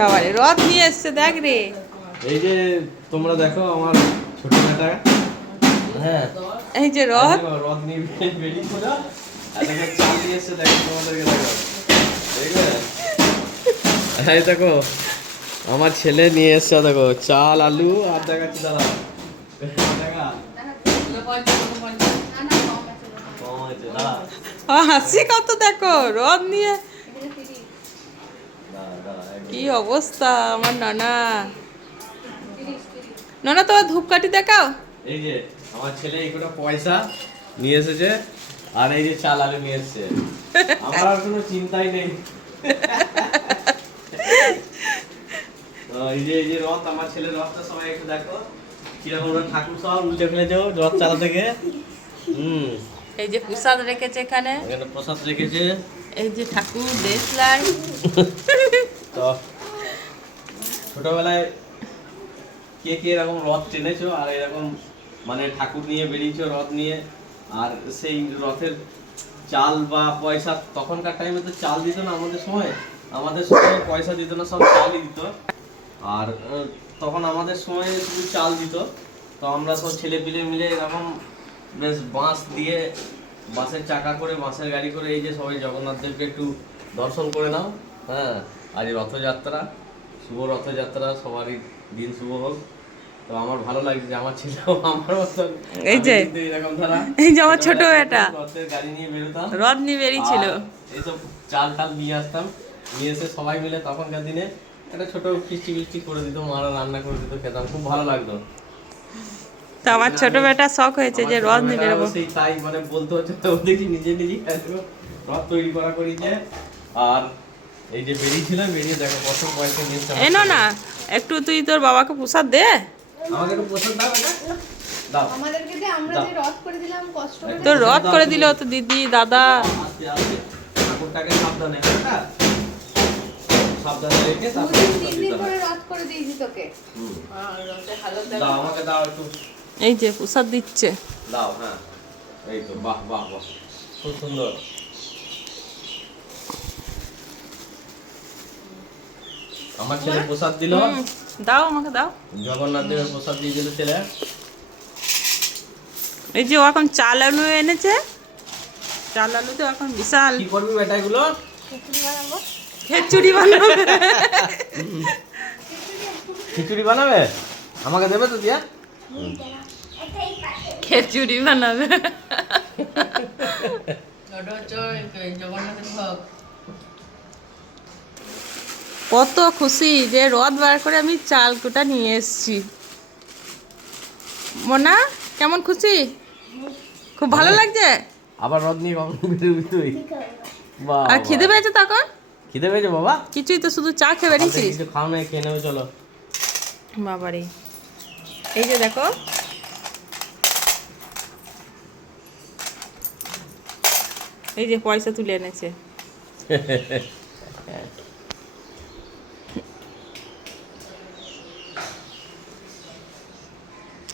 বাবারে রথ নিয়ে এসছে দেখ রে। এই যে তোমরা দেখো আমার ছোট বেটা, হ্যাঁ এই যে রথ রথ নিয়ে বেরিয়েছিল আর দেখো চাল নিয়ে এসছে, দেখো তোমাদেরকে দেখো, দেখবে এই দেখো আমার ছেলে নিয়ে এসছে, দেখো চাল আলু আর দেখাচ্ছি দাদা দেখা কম হয়েছে দাদা হাসি কত দেখো রথ নিয়ে কি অবস্থা আমার নানা। নানা তোমার ধূপকাঠি দেখাও। এই যে আমার ছেলে এই কটা পয়সা নিয়ে এসেছে আর এই যে চাল আলু নিয়ে এসেছে, আমার আর কোনো চিন্তাই নেই। এই যে রথ, আমার ছেলের রথটা সবাই একটু দেখো কিরকম ঠাকুর সব উল্টে ফেলেছে রথ চালা থেকে। এই যে প্রসাদ রেখেছে এখানে, এখানে প্রসাদ রেখেছে, এই যে ঠাকুর দেশলাই। তো ছোটবেলায় কে কে এরকম রথ টেনেছো আর এরকম মানে ঠাকুর নিয়ে বেরিয়েছো রথ নিয়ে, আর সেই রথের চাল বা পয়সা, তখনকার টাইমে তো চাল দিত না আমাদের সময় পয়সা দিত না, সব চালই দিত। আর তখন আমাদের সময় শুধু চাল দিত, তো আমরা সব ছেলে পিলে মিলে এরকম বেশ বাঁশ দিয়ে, বাসের চাকা করে, বাসের গাড়ি করে এই যে সবাই জগন্নাথ দেবকে একটু দর্শন করে নাও। হ্যাঁ, আজ রথযাত্রা, শুভ রথযাত্রা, সবারই দিন শুভ হোক। তো আমার ভালো লাগছে যে আমার ছেলেও আমার মতন এই যে এরকম ধারা, এই যে আমার ছোট বেটা রথের গাড়ি নিয়ে বেরোতাম, রথ নিয়ে বেরিয়েছিল। এইসব চাল টাল নিয়ে আসতাম, নিয়ে এসে সবাই মিলে তখনকার দিনে একটা ছোট ফিস্টি করে দিত, মারা রান্না করে দিত, খেতাম, খুব ভালো লাগতো। তো আমার ছোট বেটা শখ হয়েছে যে রথ নিয়ে বেরোবো। সেই তাই মানে বলতে হচ্ছে তো দেখি নিজে নিজেই রথ তৈরি করা করেছে। আর এই যে বেরিয়েছিলাম, বেরিয়ে দেখো কত পয়সা নিয়েছে। এনো না একটু তুই তোর বাবাকে প্রসাদ দে। আমাকে একটু প্রসাদ দাও এটা দাও, আমাদেরকে যে আমরা যে রথ করে দিলাম কষ্ট করে, তো রথ করে দিল তো দিদি দাদা। আস্তে আস্তে ঠাকুরটাকে সাবধানে, হ্যাঁ সাবধানে রেখে তারপর তিন দিন করে রথ করে দিয়েছি তোকে। দাও আমাকে, দাও একটু, এই যে প্রসাদ দিচ্ছে। দাও, হ্যাঁ এই তো, বাহ বাহ বাহ, খুব সুন্দর। আমার ছেলে প্রসাদ দিল, দাও আমাকে দাও। জগন্নাথ দেবের প্রসাদ দিয়ে দিল ছেলে। এই যে ও এখন চাল আলু এনেছে, চাল আলু তো এখন বিশাল। কি করবি বেটা এগুলো? খিচুড়ি বানাবে। খিচুড়ি বানাবে, আমাকে দেবে তো দিয়া? খিচুড়ি বানাবে। কত খুশি যে রথ বার করে আমি চাল কোটা নিয়ে এসেছি। মোনা কেমন খুশি? খুব ভালো লাগছে। আবার রথ নিয়ে কখন বেরোবি তুই? আর খিদে পেয়েছে তখন? খিদে পেয়েছে বাবা? কিছুই তো, শুধু চা খেয়ে বেরিয়েছিস। কিছু খাও না, খেয়ে নেবে চলো। বাবারে এই যে দেখো, এই যে পয়সা তুলে এনেছে।